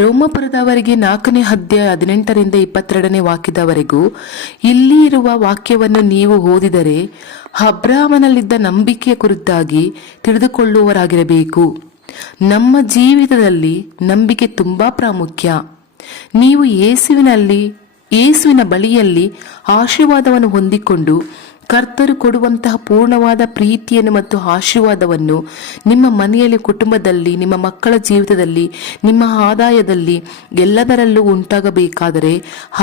ರೋಮಪುರದವರಿಗೆ 4ನೇ ಅಧ್ಯಾಯ 18ರಿಂದ 22ನೇ ವಾಕ್ಯದವರೆಗೂ ಇಲ್ಲಿ ಇರುವ ವಾಕ್ಯವನ್ನು ನೀವು ಓದಿದರೆ ಅಬ್ರಹಾಮನಲ್ಲಿದ್ದ ನಂಬಿಕೆಯ ಕುರಿತಾಗಿ ತಿಳಿದುಕೊಳ್ಳುವವರಾಗಿರಬೇಕು. ನಮ್ಮ ಜೀವಿತದಲ್ಲಿ ನಂಬಿಕೆ ತುಂಬಾ ಪ್ರಾಮುಖ್ಯ. ನೀವು ಯೇಸುವಿನ ಬಳಿಯಲ್ಲಿ ಆಶೀರ್ವಾದವನ್ನು ಹೊಂದಿಕೊಂಡು ಕರ್ತರು ಕೊಡುವಂತಹ ಪೂರ್ಣವಾದ ಪ್ರೀತಿಯನ್ನು ಮತ್ತು ಆಶೀರ್ವಾದವನ್ನು ನಿಮ್ಮ ಮನೆಯಲ್ಲಿ, ಕುಟುಂಬದಲ್ಲಿ, ನಿಮ್ಮ ಮಕ್ಕಳ ಜೀವಿತದಲ್ಲಿ, ನಿಮ್ಮ ಆದಾಯದಲ್ಲಿ ಎಲ್ಲದರಲ್ಲೂ ಉಂಟಾಗಬೇಕಾದರೆ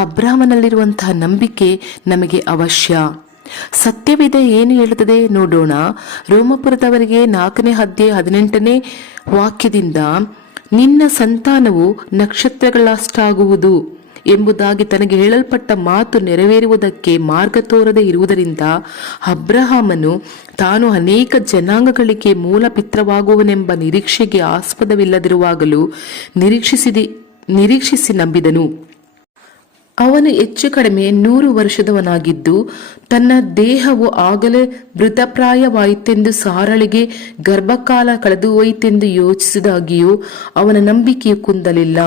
ಅಬ್ರಹಾಮನಲ್ಲಿರುವಂತಹ ನಂಬಿಕೆ ನಮಗೆ ಅವಶ್ಯ. ಸತ್ಯವಿದೆ ಏನು ಹೇಳುತ್ತದೆ ನೋಡೋಣ. ರೋಮಪುರದವರಿಗೆ 4ನೇ ಅಧ್ಯಾಯ 18ನೇ ವಾಕ್ಯದಿಂದ, ನಿನ್ನ ಸಂತಾನವು ನಕ್ಷತ್ರಗಳಷ್ಟಾಗುವುದು ಎಂಬುದಾಗಿ ತನಗೆ ಹೇಳಲ್ಪಟ್ಟ ಮಾತು ನೆರವೇರುವುದಕ್ಕೆ ಮಾರ್ಗ ತೋರದೆ ಇರುವುದರಿಂದ ಅಬ್ರಹಾಮನು ತಾನು ಅನೇಕ ಜನಾಂಗಗಳಿಗೆ ಮೂಲ ಪಿತ್ರವಾಗುವನೆಂಬ ನಿರೀಕ್ಷೆಗೆ ಆಸ್ಪದವಿಲ್ಲದಿರುವಾಗಲೂ ನಿರೀಕ್ಷಿಸಿ ನಂಬಿದನು. ಅವನು ಹೆಚ್ಚು ಕಡಿಮೆ 100 ವರ್ಷದವನಾಗಿದ್ದು ತನ್ನ ದೇಹವು ಆಗಲೇ ಮೃತಪ್ರಾಯವಾಯಿತೆಂದು, ಸಾರಳಿಗೆ ಗರ್ಭಕಾಲ ಕಳೆದು ಹೋಯಿತೆಂದು ಯೋಚಿಸಿದಾಗಿಯೂ ಅವನ ನಂಬಿಕೆಯು ಕುಂದಲಿಲ್ಲ.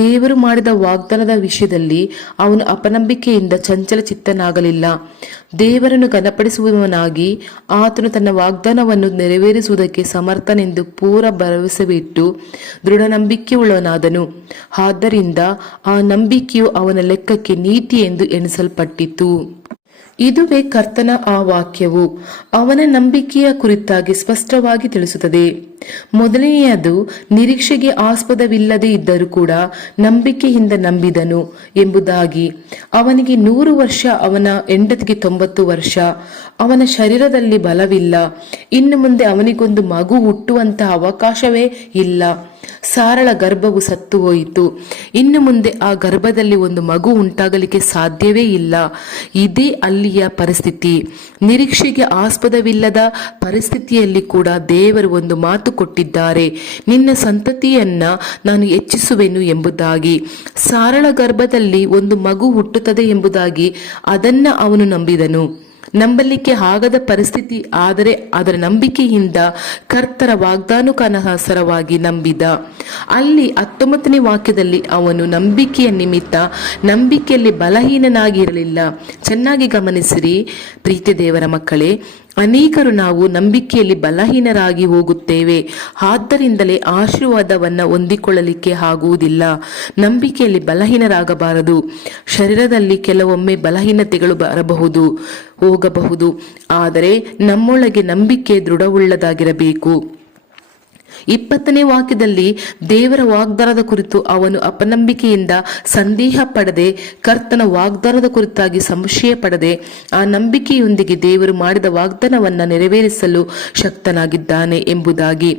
ದೇವರು ಮಾಡಿದ ವಾಗ್ದಾನದ ವಿಷಯದಲ್ಲಿ ಅವನು ಅಪನಂಬಿಕೆಯಿಂದ ಚಂಚಲ ಚಿತ್ತನಾಗಲಿಲ್ಲ. ದೇವರನ್ನು ಘನಪಡಿಸುವವನಾಗಿ ಆತನು ತನ್ನ ವಾಗ್ದಾನವನ್ನು ನೆರವೇರಿಸುವುದಕ್ಕೆ ಸಮರ್ಥನೆಂದು ಪೂರ ಭರವಸೆವಿಟ್ಟು ದೃಢ ನಂಬಿಕೆಯುಳ್ಳವನಾದನು. ಆದ್ದರಿಂದ ಆ ನಂಬಿಕೆಯು ಅವನ ಲೆಕ್ಕಕ್ಕೆ ನೀತಿ ಎಂದು ಎಣಿಸಲ್ಪಟ್ಟಿತು. ಇದುವೇ ಕರ್ತನ ಆ ವಾಕ್ಯವು ಅವನ ನಂಬಿಕೆಯ ಕುರಿತಾಗಿ ಸ್ಪಷ್ಟವಾಗಿ ತಿಳಿಸುತ್ತದೆ. ಮೊದಲನೆಯದು, ನಿರೀಕ್ಷೆಗೆ ಆಸ್ಪದವಿಲ್ಲದೆ ಇದ್ದರೂ ಕೂಡ ನಂಬಿಕೆಯಿಂದ ನಂಬಿದನು ಎಂಬುದಾಗಿ. ಅವನಿಗೆ 100 ವರ್ಷ, ಅವನ ಹೆಂಡತಿಗೆ 90 ವರ್ಷ. ಅವನ ಶರೀರದಲ್ಲಿ ಬಲವಿಲ್ಲ. ಇನ್ನು ಮುಂದೆ ಅವನಿಗೊಂದು ಮಗು ಹುಟ್ಟುವಂತಹ ಅವಕಾಶವೇ ಇಲ್ಲ. ಸಾರಳ ಗರ್ಭವು ಸತ್ತು ಹೋಯಿತು. ಇನ್ನು ಮುಂದೆ ಆ ಗರ್ಭದಲ್ಲಿ ಒಂದು ಮಗು ಉಂಟಾಗಲಿಕ್ಕೆ ಸಾಧ್ಯವೇ ಇಲ್ಲ. ಇದೇ ಅಲ್ಲಿಯ ಪರಿಸ್ಥಿತಿ. ನಿರೀಕ್ಷೆಗೆ ಆಸ್ಪದವಿಲ್ಲದ ಪರಿಸ್ಥಿತಿಯಲ್ಲಿ ಕೂಡ ದೇವರು ಒಂದು ಮಾತು ಕೊಟ್ಟಿದ್ದಾರೆ, ನಿನ್ನ ಸಂತತಿಯನ್ನ ನಾನು ಹೆಚ್ಚಿಸುವೆನು ಎಂಬುದಾಗಿ. ಸಾರಳ ಗರ್ಭದಲ್ಲಿ ಒಂದು ಮಗು ಹುಟ್ಟುತ್ತದೆ ಎಂಬುದಾಗಿ ಅದನ್ನ ಅವನು ನಂಬಿದನು. ನಂಬಲಿಕ್ಕೆ ಆಗದ ಪರಿಸ್ಥಿತಿ, ಆದರೆ ಅದರ ನಂಬಿಕೆಯಿಂದ ಕರ್ತರ ವಾಗ್ದಾನುಕನುಸಾರವಾಗಿ ನಂಬಿದ. ಅಲ್ಲಿ 19ನೇ ವಾಕ್ಯದಲ್ಲಿ ಅವನು ನಂಬಿಕೆಯ ನಿಮಿತ್ತ ನಂಬಿಕೆಯಲ್ಲಿ ಬಲಹೀನನಾಗಿರಲಿಲ್ಲ. ಚೆನ್ನಾಗಿ ಗಮನಿಸಿರಿ ಪ್ರೀತಿ ದೇವರ ಮಕ್ಕಳೇ, ಅನೇಕರು ನಾವು ನಂಬಿಕೆಯಲ್ಲಿ ಬಲಹೀನರಾಗಿ ಹೋಗುತ್ತೇವೆ. ಆದ್ದರಿಂದಲೇ ಆಶೀರ್ವಾದವನ್ನು ಹೊಂದಿಕೊಳ್ಳಲಿಕ್ಕೆ ಆಗುವುದಿಲ್ಲ. ನಂಬಿಕೆಯಲ್ಲಿ ಬಲಹೀನರಾಗಬಾರದು. ಶರೀರದಲ್ಲಿ ಕೆಲವೊಮ್ಮೆ ಬಲಹೀನತೆಗಳು ಬರಬಹುದು, ಹೋಗಬಹುದು. ಆದರೆ ನಮ್ಮೊಳಗೆ ನಂಬಿಕೆ ದೃಢವುಳ್ಳದಾಗಿರಬೇಕು. 20ನೇ ವಾಕ್ಯದಲ್ಲಿ ದೇವರ ವಾಗ್ದಾನದ ಕುರಿತು ಅವನು ಅಪನಂಬಿಕೆಯಿಂದ ಸಂದೇಹ ಪಡದೆ, ಕರ್ತನ ವಾಗ್ದಾನದ ಕುರಿತಾಗಿ ಸಂಶಯ ಪಡದೆ, ಆ ನಂಬಿಕೆಯೊಂದಿಗೆ ದೇವರು ಮಾಡಿದ ವಾಗ್ದಾನವನ್ನ ನೆರವೇರಿಸಲು ಶಕ್ತನಾಗಿದ್ದಾನೆ ಎಂಬುದಾಗಿ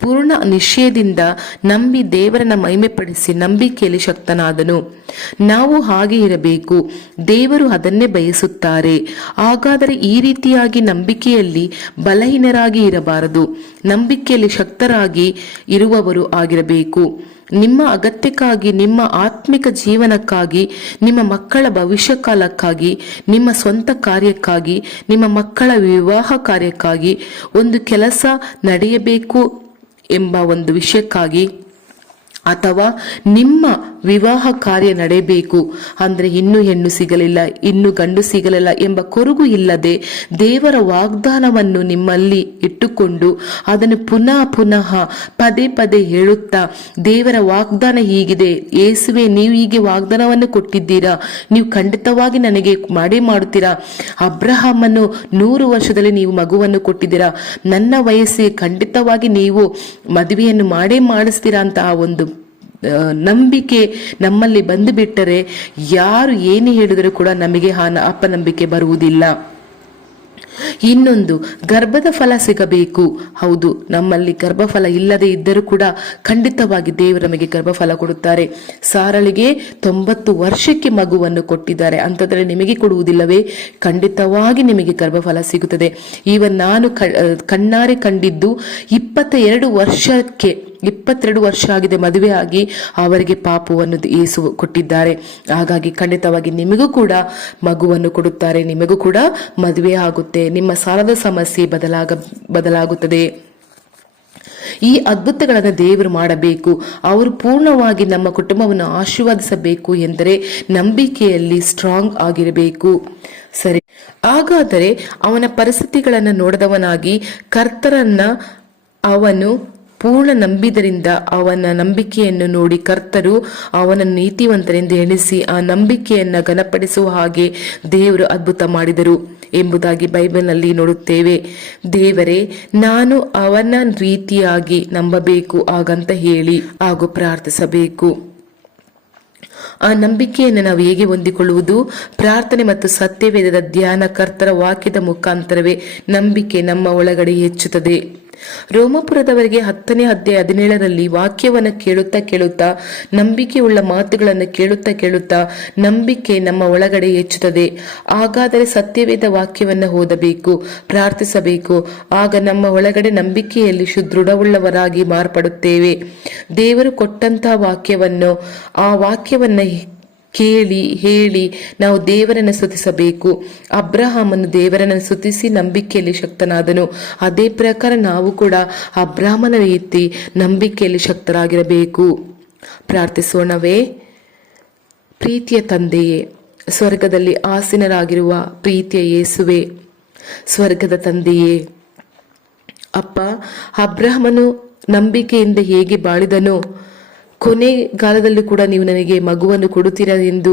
ಪೂರ್ಣ ನಿಶ್ಚಯದಿಂದ ನಂಬಿ ದೇವರನ್ನ ಮಹಿಮೆಪಡಿಸಿ ನಂಬಿಕೆಯಲ್ಲಿ ಶಕ್ತನಾದನು. ನಾವು ಹಾಗೆ ಇರಬೇಕು. ದೇವರು ಅದನ್ನೇ ಬಯಸುತ್ತಾರೆ. ಹಾಗಾದರೆ ಈ ರೀತಿಯಾಗಿ ನಂಬಿಕೆಯಲ್ಲಿ ಬಲಹೀನರಾಗಿ ಇರಬಾರದು, ನಂಬಿಕೆಯಲ್ಲಿ ಶಕ್ತರಾಗಿ ಇರುವವರು ಆಗಿರಬೇಕು. ನಿಮ್ಮ ಅಗತ್ಯಕ್ಕಾಗಿ, ನಿಮ್ಮ ಆತ್ಮಿಕ ಜೀವನಕ್ಕಾಗಿ, ನಿಮ್ಮ ಮಕ್ಕಳ ಭವಿಷ್ಯ ಕಾಲಕ್ಕಾಗಿ, ನಿಮ್ಮ ಸ್ವಂತ ಕಾರ್ಯಕ್ಕಾಗಿ, ನಿಮ್ಮ ಮಕ್ಕಳ ವಿವಾಹ ಕಾರ್ಯಕ್ಕಾಗಿ, ಒಂದು ಕೆಲಸ ನಡೆಯಬೇಕು ಎಂಬ ಒಂದು ವಿಷಯಕ್ಕಾಗಿ, ಅಥವಾ ನಿಮ್ಮ ವಿವಾಹ ಕಾರ್ಯ ನಡೆಯಬೇಕು ಅಂದ್ರೆ ಇನ್ನು ಹೆಣ್ಣು ಸಿಗಲಿಲ್ಲ, ಇನ್ನು ಗಂಡು ಸಿಗಲಿಲ್ಲ ಎಂಬ ಕೊರಗು ಇಲ್ಲದೆ ದೇವರ ವಾಗ್ದಾನವನ್ನು ನಿಮ್ಮಲ್ಲಿ ಇಟ್ಟುಕೊಂಡು ಅದನ್ನು ಪುನಃ ಪದೇ ಹೇಳುತ್ತಾ, ದೇವರ ವಾಗ್ದಾನ ಹೀಗಿದೆ, ಯೇಸುವೆ ನೀವು ಹೀಗೆ ವಾಗ್ದಾನವನ್ನು ಕೊಟ್ಟಿದ್ದೀರಾ, ನೀವು ಖಂಡಿತವಾಗಿ ನನಗೆ ಮಾಡೇ ಮಾಡುತ್ತೀರಾ. ಅಬ್ರಹಾಮನು 100 ವರ್ಷದಲ್ಲಿ ನೀವು ಮಗುವನ್ನು ಕೊಟ್ಟಿದ್ದೀರಾ, ನನ್ನ ವಯಸ್ಸಿಗೆ ಖಂಡಿತವಾಗಿ ನೀವು ಮದುವೆಯನ್ನು ಮಾಡೇ ಮಾಡಿಸ್ತೀರಾ ಅಂತ ಆ ಒಂದು ನಂಬಿಕೆ ನಮ್ಮಲ್ಲಿ ಬಂದು ಬಿಟ್ಟರೆ ಯಾರು ಏನು ಹೇಳಿದರೂ ಕೂಡ ನಮಗೆ ಅಪನಂಬಿಕೆ ಬರುವುದಿಲ್ಲ. ಇನ್ನೊಂದು, ಗರ್ಭದ ಫಲ ಸಿಗಬೇಕು. ಹೌದು, ನಮ್ಮಲ್ಲಿ ಗರ್ಭಫಲ ಇಲ್ಲದೆ ಇದ್ದರೂ ಕೂಡ ಖಂಡಿತವಾಗಿ ದೇವರು ನಮಗೆ ಗರ್ಭಫಲ ಕೊಡುತ್ತಾರೆ. ಸಾರಳಿಗೆ 90 ವರ್ಷಕ್ಕೆ ಮಗುವನ್ನು ಕೊಟ್ಟಿದ್ದಾರೆ ಅಂತಂದ್ರೆ ನಿಮಗೆ ಕೊಡುವುದಿಲ್ಲವೇ? ಖಂಡಿತವಾಗಿ ನಿಮಗೆ ಗರ್ಭಫಲ ಸಿಗುತ್ತದೆ. ಈವನ್ ನಾನು ಕಣ್ಣಾರೆ ಕಂಡಿದ್ದು 22 ವರ್ಷ ಆಗಿದೆ ಮದುವೆ ಆಗಿ, ಅವರಿಗೆ ಪಾಪವನ್ನು ಯೇಸು ಕೊಟ್ಟಿದ್ದಾರೆ. ಹಾಗಾಗಿ ಖಂಡಿತವಾಗಿ ನಿಮಗೂ ಕೂಡ ಮಗುವನ್ನು ಕೊಡುತ್ತಾರೆ, ನಿಮಗೂ ಕೂಡ ಮದುವೆ ಆಗುತ್ತೆ, ನಿಮ್ಮ ಸಾಲದ ಸಮಸ್ಯೆ ಬದಲಾಗುತ್ತದೆ. ಈ ಅದ್ಭುತಗಳನ್ನು ದೇವರು ಮಾಡಬೇಕು, ಅವರು ಪೂರ್ಣವಾಗಿ ನಮ್ಮ ಕುಟುಂಬವನ್ನು ಆಶೀರ್ವಾದಿಸಬೇಕು ಎಂದರೆ ನಂಬಿಕೆಯಲ್ಲಿ ಸ್ಟ್ರಾಂಗ್ ಆಗಿರಬೇಕು. ಸರಿ, ಹಾಗಾದರೆ ಅವನ ಪರಿಸ್ಥಿತಿಗಳನ್ನು ನೋಡದವನಾಗಿ ಕರ್ತರನ್ನ ಅವನು ಪೂರ್ಣ ನಂಬಿದರಿಂದ ಅವನ ನಂಬಿಕೆಯನ್ನು ನೋಡಿ ಕರ್ತರು ಅವನನ್ನು ನೀತಿವಂತನೆಂದು ಎಣಿಸಿ ಆ ನಂಬಿಕೆಯನ್ನ ಘನಪಡಿಸುವ ಹಾಗೆ ದೇವರು ಅದ್ಭುತ ಮಾಡಿದರು ಎಂಬುದಾಗಿ ಬೈಬಲ್ನಲ್ಲಿ ನೋಡುತ್ತೇವೆ. ದೇವರೇ, ನಾನು ಅವನ ರೀತಿಯಾಗಿ ನಂಬಬೇಕು ಹಾಗಂತ ಹೇಳಿ ಹಾಗೂ ಪ್ರಾರ್ಥಿಸಬೇಕು. ಆ ನಂಬಿಕೆಯನ್ನು ನಾವು ಹೇಗೆ ಹೊಂದಿಕೊಳ್ಳುವುದು? ಪ್ರಾರ್ಥನೆ ಮತ್ತು ಸತ್ಯವೇದದ ಧ್ಯಾನ, ಕರ್ತರ ವಾಕ್ಯದ ಮುಖಾಂತರವೇ ನಂಬಿಕೆ ನಮ್ಮ ಒಳಗಡೆ ಹೆಚ್ಚುತ್ತದೆ. ರೋಮಪುರದವರಿಗೆ 10ನೇ ಅಧ್ಯಾಯ 17ರಲ್ಲಿ ವಾಕ್ಯವನ್ನು ಕೇಳುತ್ತಾ ನಂಬಿಕೆಯುಳ್ಳ ಮಾತುಗಳನ್ನು ಕೇಳುತ್ತಾ ನಂಬಿಕೆ ನಮ್ಮ ಒಳಗಡೆ ಹೆಚ್ಚುತ್ತದೆ. ಹಾಗಾದರೆ ಸತ್ಯವೇದ ವಾಕ್ಯವನ್ನು ಓದಬೇಕು, ಪ್ರಾರ್ಥಿಸಬೇಕು. ಆಗ ನಮ್ಮ ಒಳಗಡೆ ನಂಬಿಕೆಯಲ್ಲಿ ದೃಢವುಳ್ಳವರಾಗಿ ಮಾರ್ಪಡುತ್ತೇವೆ. ದೇವರು ಕೊಟ್ಟಂತಹ ವಾಕ್ಯವನ್ನು, ಆ ವಾಕ್ಯವನ್ನ ಕೇಳಿ ಹೇಳಿ ನಾವು ದೇವರನ್ನು ಸ್ತುತಿಸಬೇಕು. ಅಬ್ರಹಾಮನು ದೇವರನ್ನು ಸ್ತುತಿಸಿ ನಂಬಿಕೆಯಲ್ಲಿ ಶಕ್ತನಾದನು. ಅದೇ ಪ್ರಕಾರ ನಾವು ಕೂಡ ಅಬ್ರಹಾಮನ ರೀತಿ ನಂಬಿಕೆಯಲ್ಲಿ ಶಕ್ತರಾಗಿರಬೇಕು. ಪ್ರಾರ್ಥಿಸೋಣವೇ? ಪ್ರೀತಿಯ ತಂದೆಯೇ, ಸ್ವರ್ಗದಲ್ಲಿ ಆಸೀನರಾಗಿರುವ ಪ್ರೀತಿಯ ಯೇಸುವೆ, ಸ್ವರ್ಗದ ತಂದೆಯೇ, ಅಪ್ಪ, ಅಬ್ರಹಾಮನು ನಂಬಿಕೆಯಿಂದ ಹೇಗೆ ಬಾಳಿದನೋ ಕೊನೆಗಾಲದಲ್ಲಿ ಕೂಡ ನೀವು ನನಗೆ ಮಗುವನ್ನು ಕೊಡುತ್ತೀರಾ ಎಂದು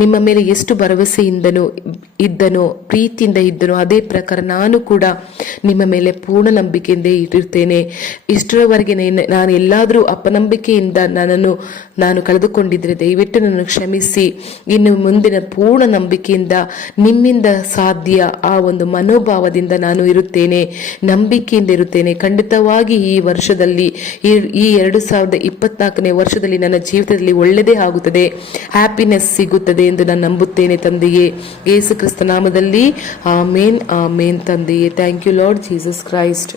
ನಿಮ್ಮ ಮೇಲೆ ಎಷ್ಟು ಇದ್ದನೋ ಪ್ರೀತಿಯಿಂದ ಇದ್ದನೋ ಅದೇ ಪ್ರಕಾರ ನಾನು ಕೂಡ ನಿಮ್ಮ ಮೇಲೆ ಪೂರ್ಣ ನಂಬಿಕೆಯಿಂದ ಇಟ್ಟಿರ್ತೇನೆ. ಇಷ್ಟರವರೆಗೆ ನಾನು ಎಲ್ಲಾದರೂ ಅಪನಂಬಿಕೆಯಿಂದ ನಾನು ಕಳೆದುಕೊಂಡಿದ್ರೆ ದಯವಿಟ್ಟು ನನ್ನನ್ನು ಕ್ಷಮಿಸಿ. ಇನ್ನು ಮುಂದಿನ ಪೂರ್ಣ ನಂಬಿಕೆಯಿಂದ ನಿಮ್ಮಿಂದ ಸಾಧ್ಯ ಆ ಒಂದು ಮನೋಭಾವದಿಂದ ನಾನು ಇರುತ್ತೇನೆ, ನಂಬಿಕೆಯಿಂದ ಇರುತ್ತೇನೆ. ಖಂಡಿತವಾಗಿ ಈ ವರ್ಷದಲ್ಲಿ ಈ 2024ನೇ ವರ್ಷದಲ್ಲಿ ನನ್ನ ಜೀವಿತದಲ್ಲಿ ಒಳ್ಳೆಯದೇ ಆಗುತ್ತದೆ, ಹ್ಯಾಪಿನೆಸ್ ಸಿಗುತ್ತದೆ ಎಂದು ನಾನು ನಂಬುತ್ತೇನೆ ತಂದೆಯೇ. ಯೇಸು ಕ್ರಿಸ್ತ ನಾಮದಲ್ಲಿ ಆಮೇನ್ ಆಮೇನ್ ತಂದೆಯೇ. Thank you Lord Jesus Christ.